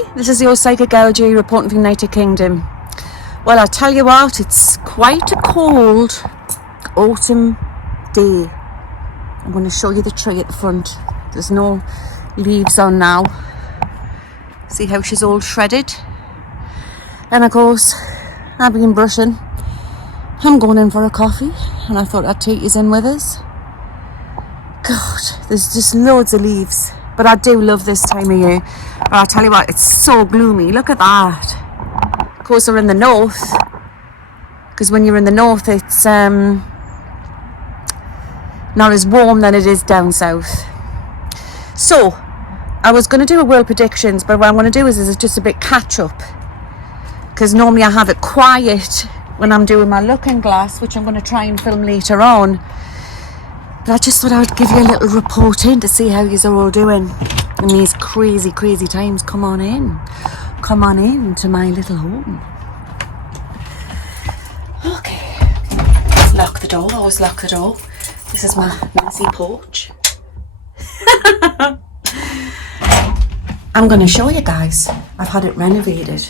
Hi, this is your Psychic LG reporting from the United Kingdom. Well, I tell you what, it's quite a cold autumn day. I'm going to show you the tree at the front. There's no leaves on now. See how she's all shredded? And of course, I've been brushing. I'm going in for a coffee, and I thought I'd take you in with us. God, there's just loads of leaves. But I do love this time of year. But I'll tell you what, it's so gloomy. Look at that. Of course, we're in the north. Because when you're in the north, it's not as warm than it is down south. So, I was going to do a world predictions, but what I'm going to do is just a bit catch up. Because normally I have it quiet when I'm doing my looking glass, which I'm going to try and film later on. But I just thought I would give you a little report in to see how you are all doing in these crazy, crazy times. Come on in. Come on in to my little home. Okay. Let's lock the door. Always lock the door. This is my messy porch. I'm going to show you guys. I've had it renovated.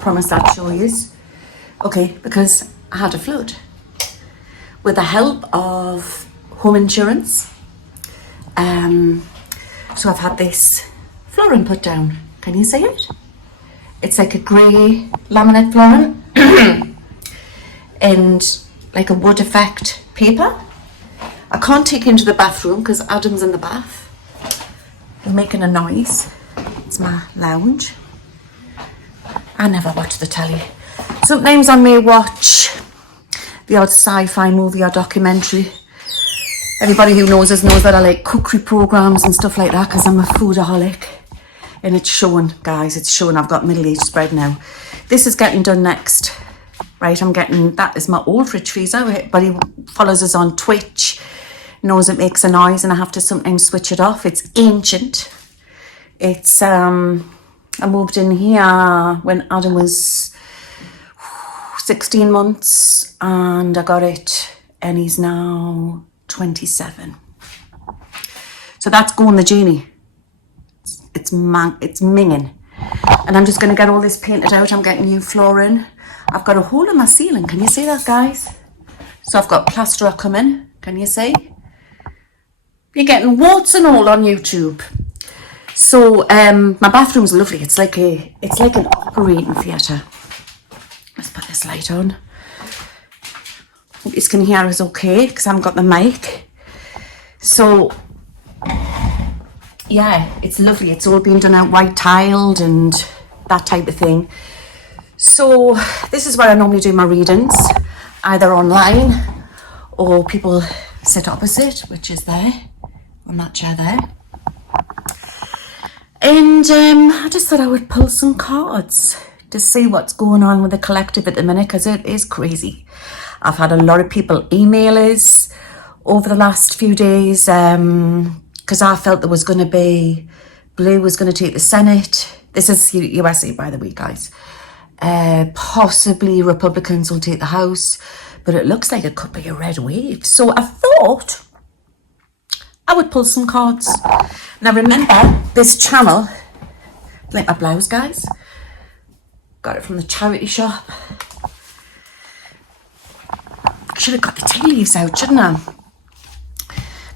Promise I'll show you. Okay, because I had a flood. With the help of home insurance. So I've had this flooring put down. Can you see it? It's like a grey laminate flooring and like a wood effect paper. I can't take it into the bathroom because Adam's in the bath. He's making a noise. It's my lounge. I never watch the telly. Sometimes I may watch the odd sci-fi movie or documentary. Everybody who knows us knows that I like cookery programs and stuff like that because I'm a foodaholic. And it's showing, guys, it's showing. I've got middle-aged spread now. This is getting done next. Right, that is my old fridge freezer. Everybody who follows us on Twitch knows it makes a noise and I have to sometimes switch it off. It's ancient. It's, I moved in here when Adam was 16 months and I got it and he's now 27. So that's going the genie. It's minging. And I'm just going to get all this painted out. I'm getting new flooring. I've got a hole in my ceiling. Can you see that, guys? So I've got plasterer coming. Can you see? You're getting warts and all on YouTube. So my bathroom's lovely. It's like an operating theatre. Let's put this light on. Hope you can hear us okay because I haven't got the mic. So yeah, it's lovely. It's all been done out white tiled and that type of thing. So this is where I normally do my readings, either online or people sit opposite, which is there on that chair there. And I just thought I would pull some cards to see what's going on with the collective at the minute because it is crazy. I've had a lot of people email us over the last few days because I felt there was going to be, Blue was going to take the Senate. This is USA, by the way, guys. Possibly Republicans will take the House, but it looks like it could be a red wave. So I thought I would pull some cards. Now remember, this channel, like my blouse, guys. Got it from the charity shop. Should have got the tea leaves out, shouldn't I?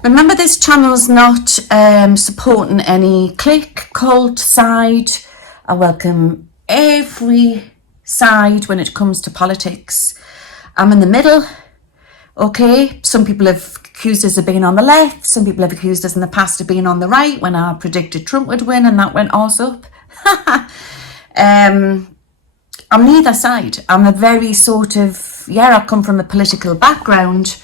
Remember, this channel's not supporting any clique, cult side. I welcome every side when it comes to politics. I'm in the middle, okay? Some people have accused us of being on the left. Some people have accused us in the past of being on the right when I predicted Trump would win and that went arse up. I'm neither side. I'm a very sort of, I come from a political background,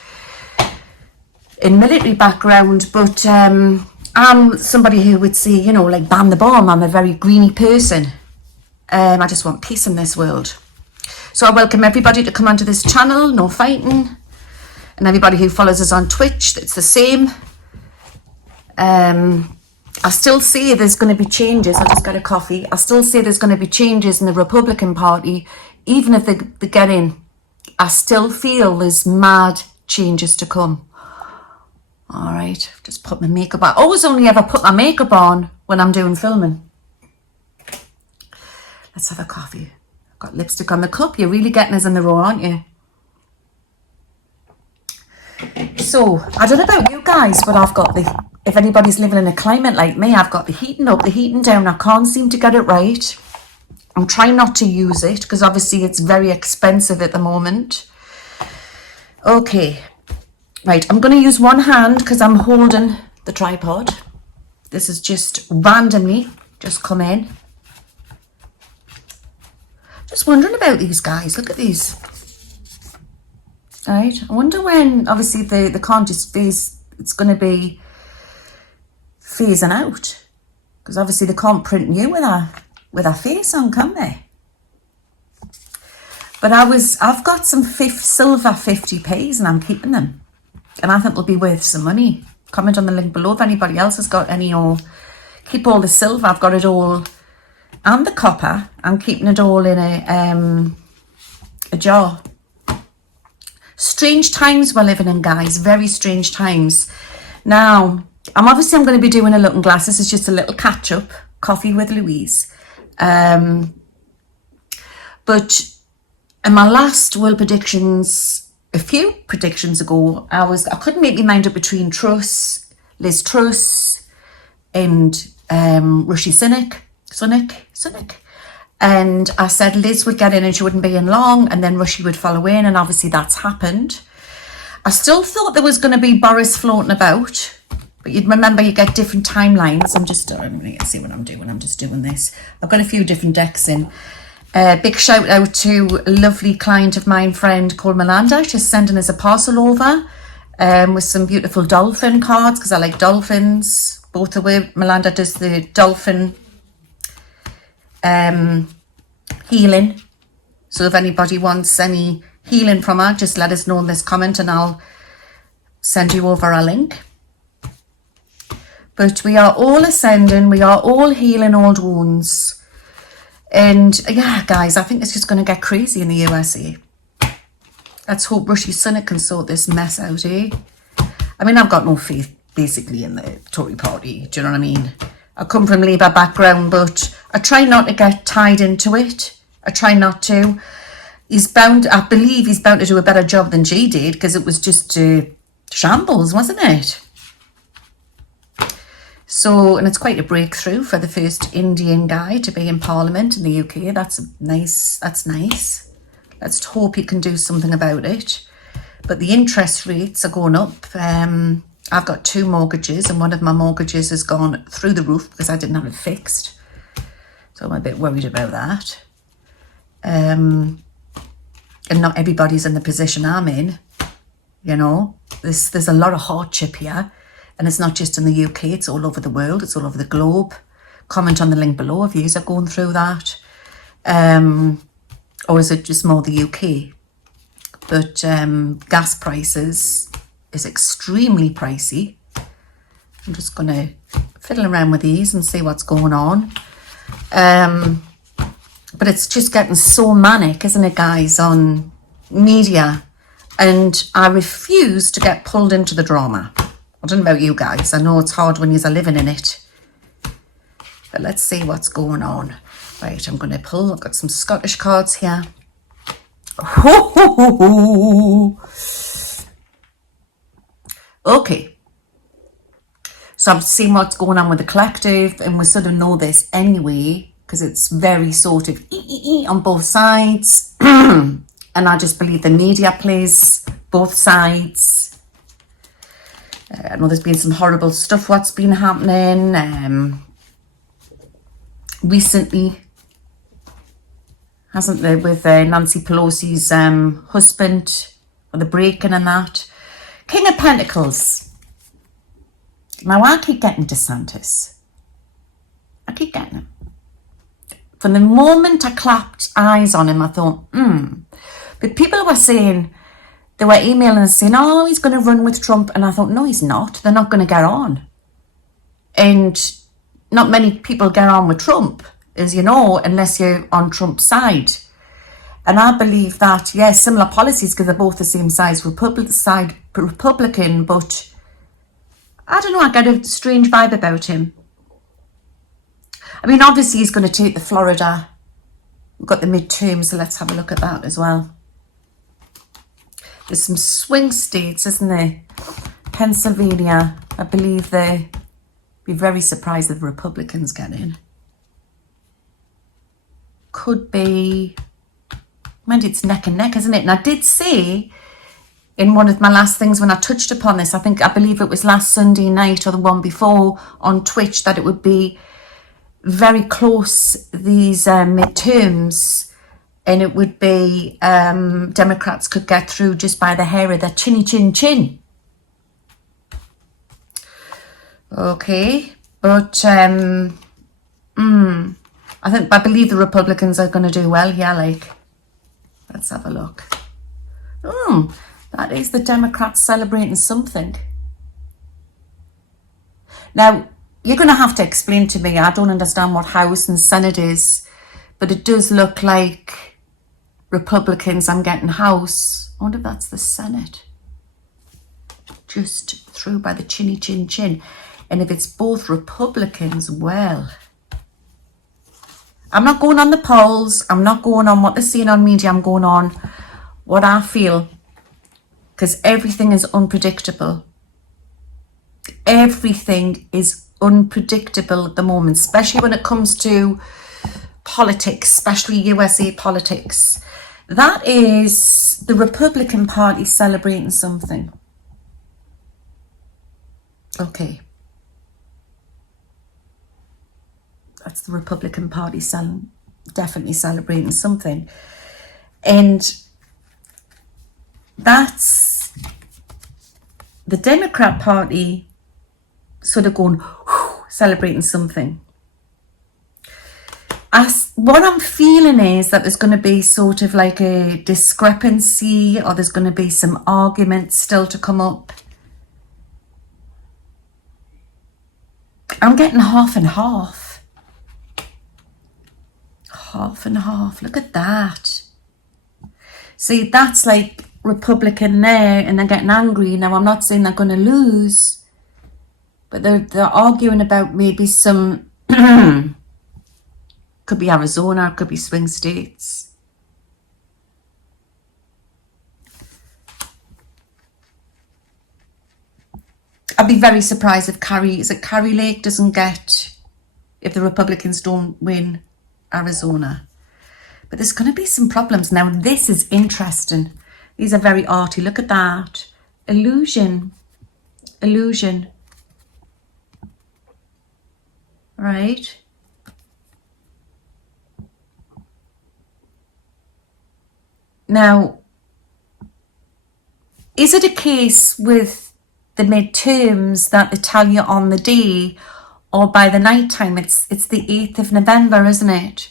in military background, but I'm somebody who would say, like ban the bomb. I'm a very greeny person. I just want peace in this world. So I welcome everybody to come onto this channel, no fighting. And everybody who follows us on Twitch, it's the same. I still say there's going to be changes. I just got a coffee. I still say there's going to be changes in the Republican Party, even if they get in. I still feel there's mad changes to come. All right, just put my makeup on. I always only ever put my makeup on when I'm doing filming. Let's have a coffee. Got lipstick on the cup. You're really getting us in the raw, aren't you? So, I don't know about you guys, but I've got if anybody's living in a climate like me, I've got the heating up, the heating down. I can't seem to get it right. I'm trying not to use it because obviously it's very expensive at the moment. Okay. Right, I'm going to use one hand because I'm holding the tripod. This is just randomly just come in. Just wondering about these guys. Look at these. Right, I wonder when, obviously, the contest phase, it's going to be phasing out. Because obviously they can't print new with our face on, can they? But I've got some silver 50p's and I'm keeping them. And I think they'll be worth some money. Comment on the link below if anybody else has got any, or keep all the silver. I've got it all, and the copper. I'm keeping it all in a jar. Strange times we're living in, guys. Very strange times. Now, I'm going to be doing a looking glass. This is just a little catch up, coffee with Louise. But in my last world predictions, a few predictions ago, I couldn't make my mind up between Liz Truss, and Rishi Sunak. And I said Liz would get in and she wouldn't be in long, and then Rishi would follow in, and obviously that's happened. I still thought there was going to be Boris floating about, but you'd remember you get different timelines. I'm just, let's see what I'm doing. I'm just doing this. I've got a few different decks in. Big shout out to a lovely client of mine, friend called Melinda. She's sending us a parcel over with some beautiful dolphin cards because I like dolphins. Both the way Melinda does the dolphin healing. So if anybody wants any healing from her, just let us know in this comment and I'll send you over a link. But we are all ascending. We are all healing old wounds. And yeah, guys, I think it's just going to get crazy in the USA. Let's hope Rishi Sunak can sort this mess out, eh? I mean, I've got no faith, basically, in the Tory party. Do you know what I mean? I come from Labour background, but I try not to get tied into it. I try not to. I believe he's bound to do a better job than G did, because it was just shambles, wasn't it? So, and it's quite a breakthrough for the first Indian guy to be in Parliament in the UK. That's nice. Let's hope he can do something about it. But the interest rates are going up. I've got 2 mortgages, and one of my mortgages has gone through the roof because I didn't have it fixed. So I'm a bit worried about that. And not everybody's in the position I'm in. You know, there's a lot of hardship here. And it's not just in the UK, it's all over the world, it's all over the globe. Comment on the link below if you are going through that. Or is it just more the UK? But gas prices is extremely pricey. I'm just going to fiddle around with these and see what's going on. But it's just getting so manic, isn't it, guys, on media? And I refuse to get pulled into the drama. I don't know about you guys. I know it's hard when you're living in it. But let's see what's going on. Right, I'm going to pull. I've got some Scottish cards here. Okay. So I'm seeing what's going on with the collective. And we sort of know this anyway, because it's very sort of on both sides. And I just believe the media plays both sides. I know there's been some horrible stuff what's been happening recently, hasn't there, with Nancy Pelosi's husband, or the break-in and that. King of Pentacles. Now, I keep getting DeSantis. I keep getting him. From the moment I clapped eyes on him, I thought, But people were saying, they were emailing and saying, oh, he's going to run with Trump. And I thought, no, he's not. They're not going to get on. And not many people get on with Trump, as you know, unless you're on Trump's side. And I believe that, yes, similar policies because they're both the same size Republican, but I don't know, I get a strange vibe about him. I mean, obviously he's going to take the Florida. We've got the midterms, so let's have a look at that as well. There's some swing states, isn't there? Pennsylvania, I believe they be very surprised if the Republicans get in. Could be, mind it's neck and neck, isn't it? And I did say in one of my last things when I touched upon this, I believe it was last Sunday night or the one before on Twitch, that it would be very close, these midterms, and it would be Democrats could get through just by the hair of their chinny chin chin. Okay, but I believe the Republicans are going to do well. Yeah, like, let's have a look. That is the Democrats celebrating something. Now, you're going to have to explain to me. I don't understand what House and Senate is, but it does look like Republicans. I'm getting House. I wonder if that's the Senate. Just through by the chinny chin chin. And if it's both Republicans, well, I'm not going on the polls. I'm not going on what they're saying on media. I'm going on what I feel, because everything is unpredictable. Everything is unpredictable at the moment, especially when it comes to politics, especially USA politics. That is the Republican Party celebrating something. Okay. That's the Republican Party definitely celebrating something. And that's the Democrat Party sort of going, celebrating something. What I'm feeling is that there's going to be sort of like a discrepancy, or there's going to be some arguments still to come up. I'm getting half and half. Half and half. Look at that. See, that's like Republican there, and they're getting angry. Now, I'm not saying they're going to lose, but they're arguing about maybe some, could be Arizona, could be swing states. I'd be very surprised if Carrie Lake doesn't get, if the Republicans don't win Arizona. But there's going to be some problems. Now, this is interesting. These are very arty. Look at that. Illusion. Right? Now, is it a case with the midterms that they tell you on the day or by the night time? It's the 8th of November, isn't it?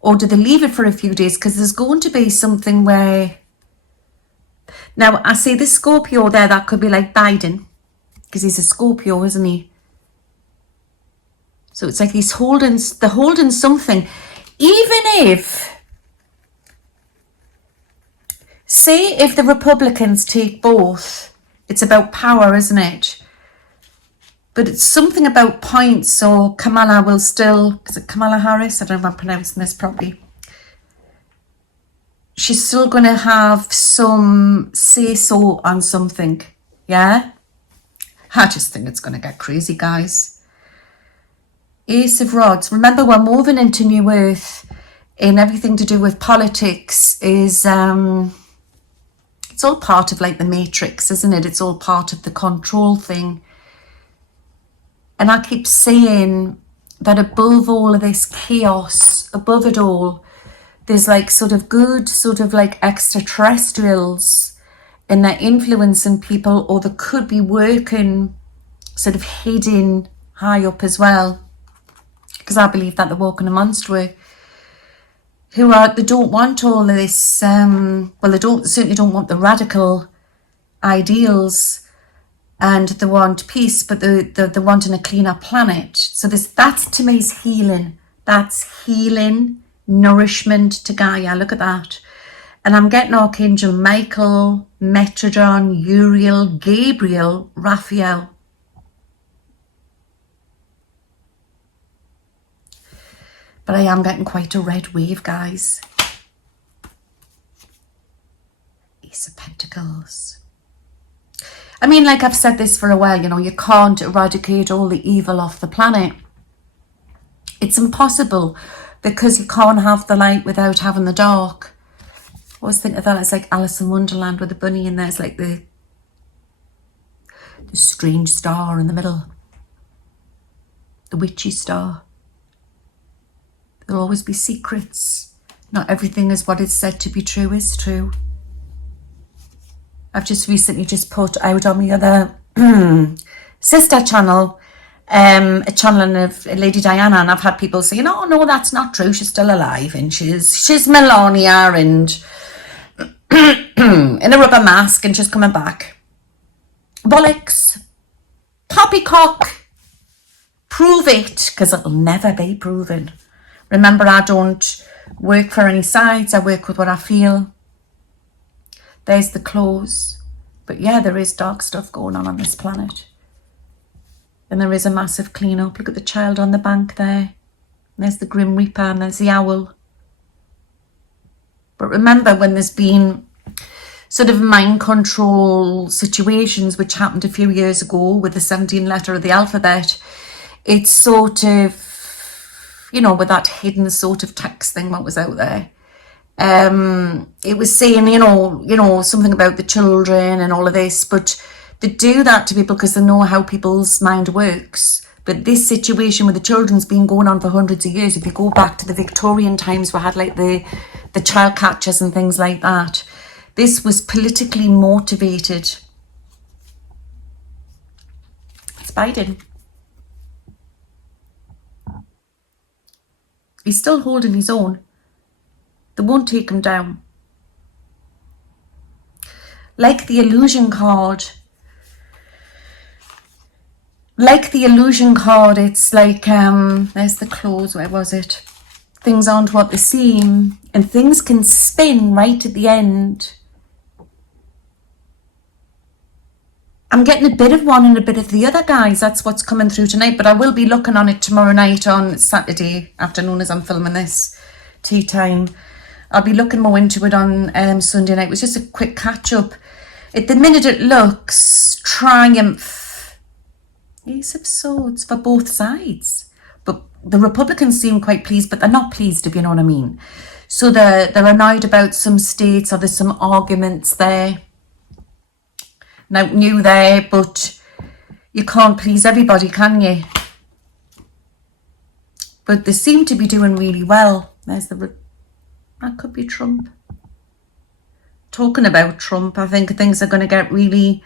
Or do they leave it for a few days? Because there's going to be something where... Now, I see this Scorpio there, that could be like Biden, because he's a Scorpio, isn't he? So it's like they're holding something. Even if... Say if the Republicans take both, it's about power, isn't it? But it's something about points, so Kamala will still... Is it Kamala Harris? I don't know if I'm pronouncing this properly. She's still going to have some say-so on something, yeah? I just think it's going to get crazy, guys. Ace of Rods. Remember, we're moving into New Earth, and everything to do with politics is... it's all part of like the Matrix, isn't it? It's all part of the control thing. And I keep saying that above all of this chaos, above it all, there's like sort of good, sort of like extraterrestrials, and they're influencing people, or they could be working sort of hidden high up as well. Because I believe that they're walking amongst we, they don't want all of this, well, they certainly don't want the radical ideals, and they want peace, but they're wanting a cleaner planet. So that's to me is healing. That's healing, nourishment to Gaia. Look at that. And I'm getting Archangel Michael, Metrodon, Uriel, Gabriel, Raphael. But I am getting quite a red wave, guys. Ace of Pentacles. I mean, like I've said this for a while, you know, you can't eradicate all the evil off the planet. It's impossible because you can't have the light without having the dark. I always think of that as like Alice in Wonderland with the bunny and there's like the strange star in the middle. The witchy star. There'll always be secrets. Not everything is what is said to be true is true. I've just recently put out on my other sister channel, a channel of Lady Diana, and I've had people saying, "Oh no, that's not true. She's still alive, and she's Melania, and in a rubber mask, and she's coming back." Bollocks, poppycock. Prove it, because it'll never be proven. Remember, I don't work for any sides. I work with what I feel. There's the close. But yeah, there is dark stuff going on this planet. And there is a massive clean-up. Look at the child on the bank there. And there's the Grim Reaper and there's the owl. But remember, when there's been sort of mind control situations, which happened a few years ago with the 17 letter of the alphabet, it's sort of, you know, with that hidden sort of text thing what was out there. It was saying, you know, something about the children and all of this, but they do that to people because they know how people's mind works. But this situation with the children's been going on for hundreds of years. If you go back to the Victorian times, we had like the child catchers and things like that. This was politically motivated. It's Biden. He's still holding his own. They won't take him down. Like the illusion card. It's like, there's the close, where was it? Things aren't what they seem, and things can spin right at the end. I'm getting a bit of one and a bit of the other, guys. That's what's coming through tonight, but I will be looking on it tomorrow night on Saturday afternoon as I'm filming this tea time. I'll be looking more into it on Sunday night. It was just a quick catch-up. At the minute it looks triumph. Ace of Swords for both sides. But the Republicans seem quite pleased, but they're not pleased, if you know what I mean. So they're annoyed about some states, or there's some arguments there. Now, new there, but you can't please everybody, can you? But they seem to be doing really well. There's the... That could be Trump. Talking about Trump, I think things are going to get really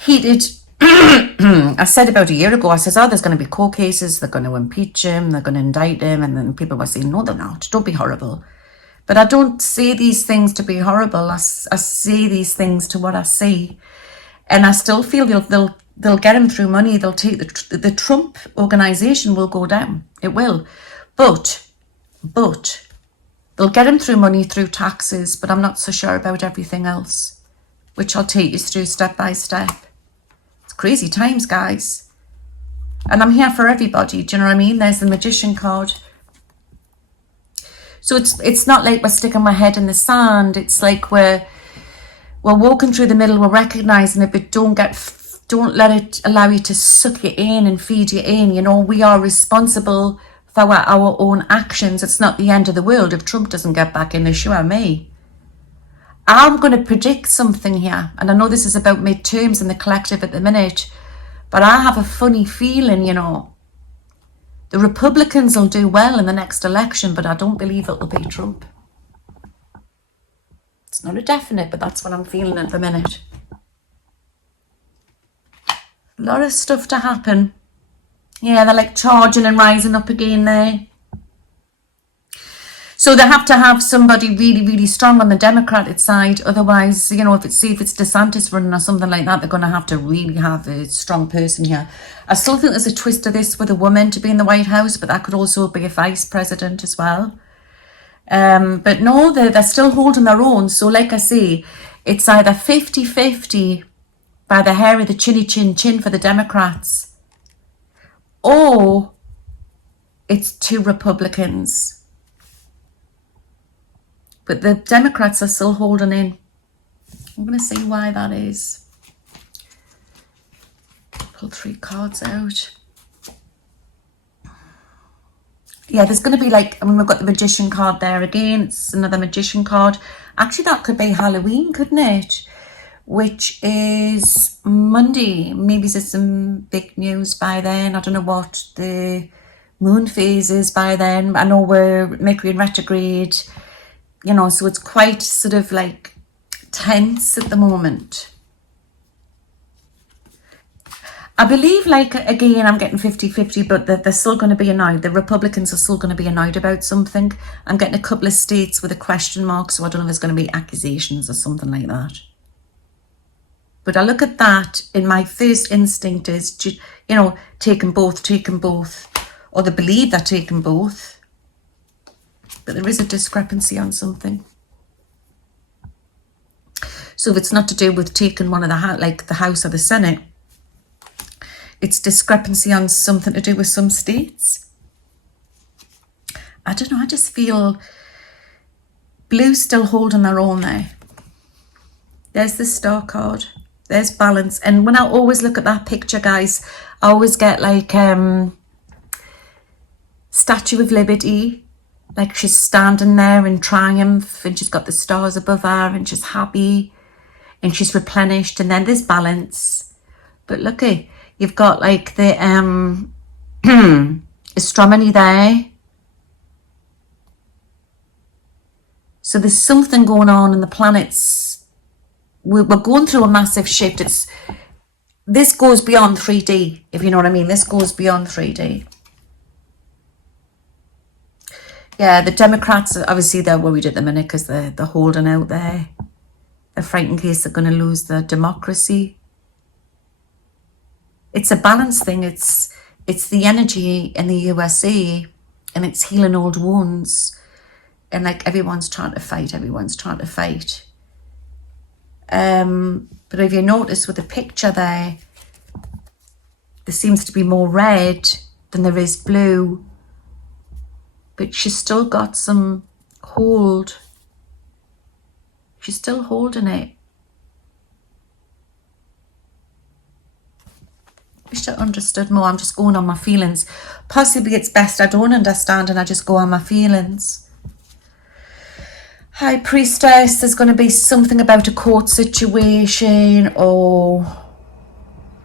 heated. I said about a year ago, I said, oh, there's going to be court cases, they're going to impeach him, they're going to indict him, and then people were saying, no, they're not, don't be horrible. But I don't say these things to be horrible. I say these things to what I see. And I still feel they'll get him through money. They'll take the Trump organization will go down. It will. But they'll get him through money, through taxes, but I'm not so sure about everything else, which I'll take you through step by step. It's crazy times, guys. And I'm here for everybody. Do you know what I mean? There's the Magician card. So it's not like we're sticking my head in the sand. It's like we're walking through the middle, we're recognizing it, but don't let it allow you to suck you in and feed you in. You know, we are responsible for our own actions. It's not the end of the world if Trump doesn't get back in, sure me. I'm going to predict something here, and I know this is about midterms and the collective at the minute, but I have a funny feeling, you know, the Republicans will do well in the next election, but I don't believe it will be Trump. It's not a definite, but that's what I'm feeling at the minute. A lot of stuff to happen. Yeah, they're like charging and rising up again there. So they have to have somebody really, really strong on the Democratic side. Otherwise, you know, if it's DeSantis running or something like that, they're going to have to really have a strong person here. I still think there's a twist to this with a woman to be in the White House, but that could also be a vice president as well. But no, they're still holding their own. So like I say, it's either 50-50 by the hair of the chinny chin for the Democrats, or it's 2 Republicans. But the Democrats are still holding in. I'm going to see why that is. Pull 3 cards out. Yeah, there's going to be like, I mean, we've got the Magician card there again. It's another Magician card. Actually, that could be Halloween, couldn't it? Which is Monday. Maybe there's some big news by then. I don't know what the moon phase is by then. I know we're Mercury in retrograde, you know, so it's quite sort of like tense at the moment. I believe, like, again, I'm getting 50-50, but they're still going to be annoyed. The Republicans are still going to be annoyed about something. I'm getting a couple of states with a question mark, so I don't know if there's going to be accusations or something like that. But I look at that, and my first instinct is, you know, taking both, or they believe they're taking both. But there is a discrepancy on something. So if it's not to do with taking one of the House or the Senate, it's discrepancy on something to do with some states. I don't know, I just feel blue's still holding their own there. There's the Star card. There's balance. And when I always look at that picture, guys, I always get like Statue of Liberty. Like she's standing there in triumph and she's got the stars above her and she's happy and she's replenished. And then there's balance. But look, you've got like the astronomy there. So there's something going on in the planets. We're going through a massive shift. This goes beyond 3D, if you know what I mean. This goes beyond 3D. Yeah, the Democrats, obviously they're worried at the minute because they're holding out there. They're frightened in case they're going to lose their democracy. It's a balance thing. It's the energy in the USA and it's healing old wounds. And like everyone's trying to fight. But if you notice with the picture there seems to be more red than there is blue. But she's still got some hold. She's still holding it. Wish I understood more. I'm just going on my feelings. Possibly it's best I don't understand and I just go on my feelings. High Priestess, there's going to be something about a court situation or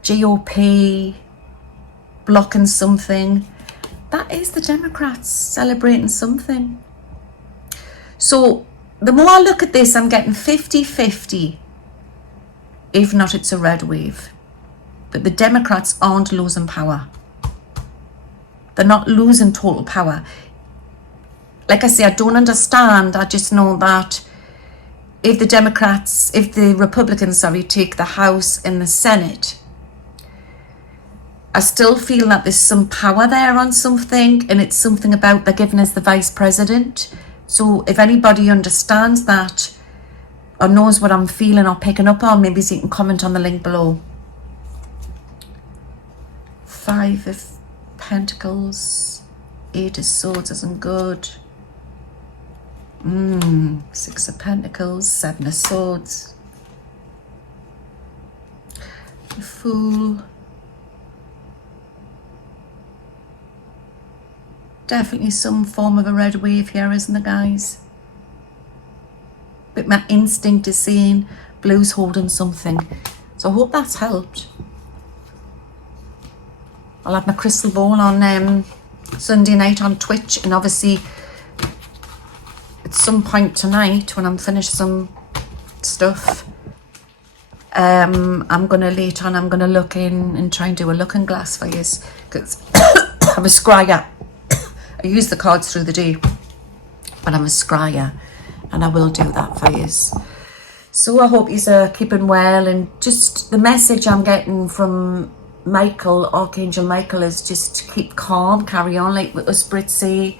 GOP blocking something. That is the Democrats celebrating something. So the more I look at this, I'm getting 50-50. If not, it's a red wave. But the Democrats aren't losing power. They're not losing total power. Like I say, I don't understand. I just know that if the Republicans, take the House and the Senate, I still feel that there's some power there on something, and it's something about they're giving us the vice president. So if anybody understands that or knows what I'm feeling or picking up on, maybe you can comment on the link below. 5 of Pentacles, 8 of Swords isn't good. 6 of Pentacles, 7 of Swords. The Fool. Definitely some form of a red wave here, isn't there, guys? But my instinct is saying blue's holding something. So I hope that's helped. I'll have my crystal ball on Sunday night on Twitch, and obviously at some point tonight when I'm finished some stuff, I'm going to look in and try and do a looking glass for you, because I'm a scryer. I use the cards through the day, but I'm a scryer and I will do that for you. So I hope you're keeping well, and just the message I'm getting from Michael, Archangel Michael, is just keep calm, carry on, like what the spirits say.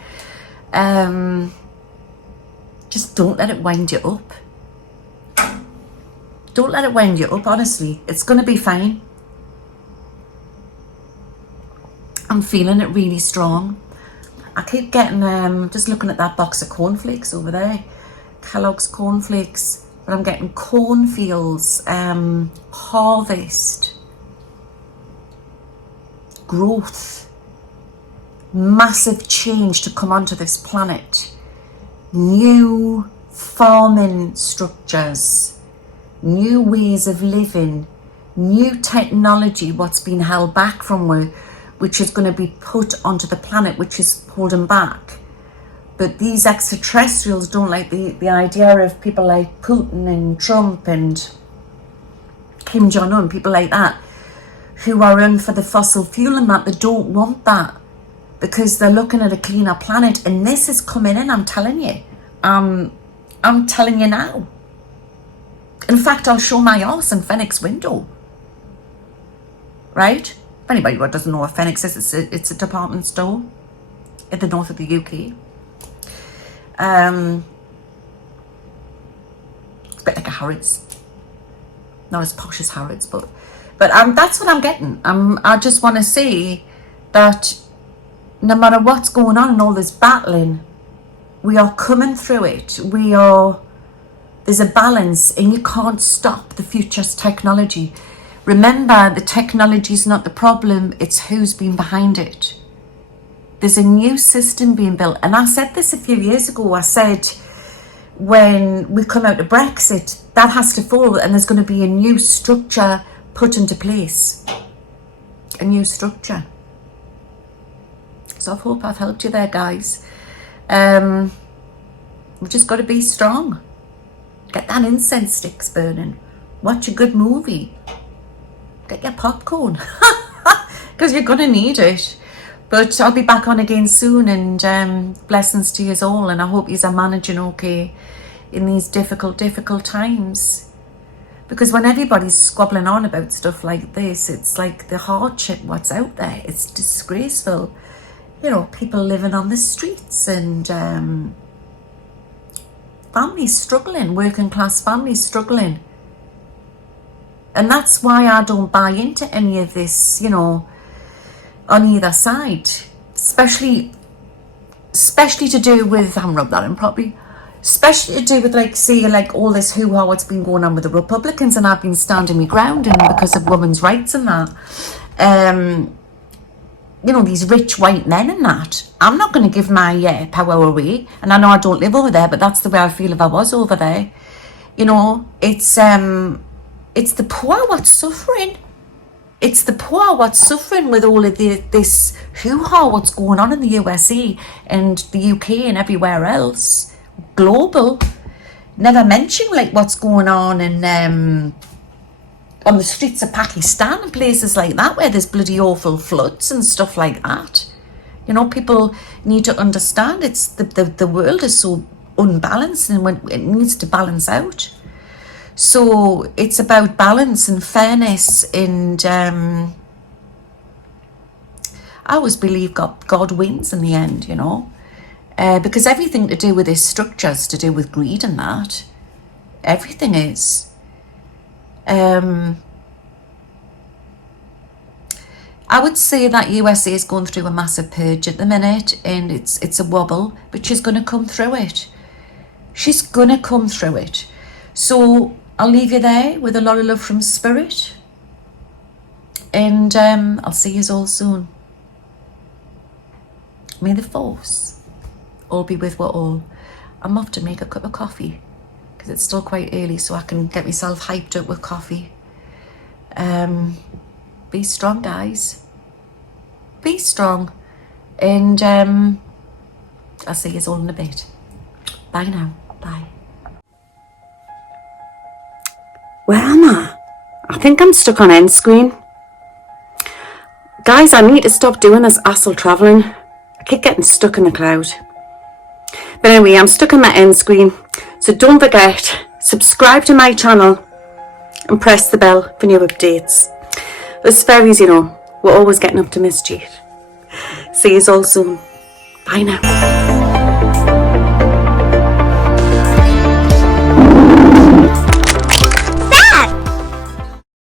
Just don't let it wind you up. Don't let it wind you up, honestly. It's going to be fine. I'm feeling it really strong. I keep getting, just looking at that box of cornflakes over there, Kellogg's cornflakes, but I'm getting cornfields, harvest, growth, massive change to come onto this planet, new farming structures, new ways of living, new technology, what's been held back from which is going to be put onto the planet, which is holding back. But these extraterrestrials don't like the idea of people like Putin and Trump and Kim Jong-un, people like that, who are in for the fossil fuel and that. They don't want that because they're looking at a cleaner planet. And this is coming in, I'm telling you. I'm telling you now. In fact, I'll show my arse in Phoenix window. Right? If anybody who doesn't know what Phoenix is, it's a department store in the north of the UK. It's a bit like a Harrods. Not as posh as Harrods, but that's what I'm getting. I just want to say that no matter what's going on and all this battling, we are coming through it. There's a balance, and you can't stop the future's technology. Remember, the technology is not the problem, it's who's been behind it. There's a new system being built. And I said this a few years ago. I said, when we come out of Brexit, that has to fall and there's going to be a new structure put into place. A new structure. So I hope I've helped you there, guys. We've just got to be strong. Get that incense sticks burning. Watch a good movie. Get your popcorn. Because you're going to need it. But I'll be back on again soon, and blessings to you all, and I hope you are managing okay in these difficult times. Because when everybody's squabbling on about stuff like this, it's like the hardship what's out there. It's disgraceful. You know, people living on the streets and families struggling, working class families struggling. And that's why I don't buy into any of this, you know, on either side, especially to do with, I haven't rubbed that in properly, especially to do with, like, see, like, all this hoo-ha what's been going on with the Republicans, and I've been standing my ground, and because of women's rights and that, you know, these rich white men and that, I'm not going to give my power away. And I know I don't live over there, but that's the way I feel if I was over there. You know, it's the poor what's suffering. It's the poor what's suffering with all of this hoo-ha what's going on in the USA and the UK and everywhere else. Global. Never mention, like, what's going on in on the streets of Pakistan and places like that where there's bloody awful floods and stuff like that. You know, people need to understand it's the world is so unbalanced, and when it needs to balance out. So it's about balance and fairness, and I always believe God wins in the end, you know, because everything to do with this structure is to do with greed and that. Everything is. I would say that USA is going through a massive purge at the minute, and it's a wobble, but she's going to come through it. She's going to come through it. So I'll leave you there with a lot of love from Spirit, and I'll see you all soon. May the force all be with you all. I'm off to make a cup of coffee because it's still quite early, so I can get myself hyped up with coffee. Be strong, guys. Be strong, and I'll see you all in a bit. Bye now. Bye. Where am I? I think I'm stuck on end screen. Guys, I need to stop doing this hassle travelling. I keep getting stuck in the cloud. But anyway, I'm stuck on my end screen. So don't forget, subscribe to my channel and press the bell for new updates. Us fairies, you know, we're always getting up to mischief. See you all soon. Bye now.